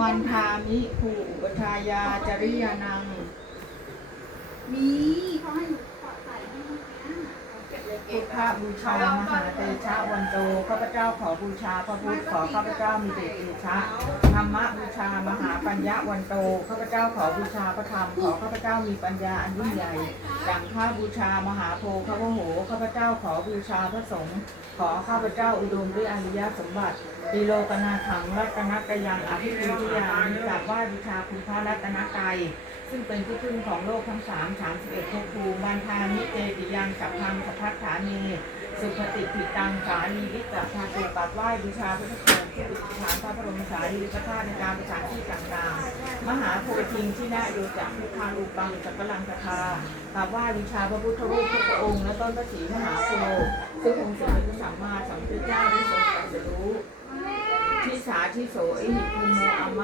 วันทามิภูอุปทายาจริยานังมีเขาให้หนูขอใส่ให้นะพุทธบูชามหาเตชะวันโตข้าพเจ้าขอบูชาพระพุทธขอข้าพเจ้ามีเดชเดชะธรรมบูชามหาปัญญาวันโตข้าพเจ้าขอบูชาพระธรรมขอข้าพเจ้ามีปัญญาอันยิ่งใหญ่ดังข้าบูชามหาโพธิ์พระโหข้าพเจ้าขอบูชาพระสงฆ์ขอข้าพเจ้าอุดมด้วยอริยสมบัติติโลกนาถังรัตนกยังอภิปุญญามีกราบไหว้บูชาคุณพระรัตนกรัยซึ่งเป็นที่พึ่งของโลกทั้ง31ภพภูมิวันทามิเจติยังสัพพังสัพพัทธานีสุขติปิตังสาลีวิจักชาตุกราบไหว้บูชาพระพุทธองค์ที่ประดิษฐานพระบรมสารีริกธาตุในการประสานที่ต่างๆมหาโพธิงที่น่าโยจักพุทธารูปังจักรลังคทากราบไหว้บูชาพระพุทธรูปทุกพระองค์และต้นพระศรีมหาโพธิ์ซึ่งองค์สมเด็จพระสัมมาสัมพุทธเจ้าได้ทรงตรัสรู้ทิสาทิโสอิหิปุโมอัมมะ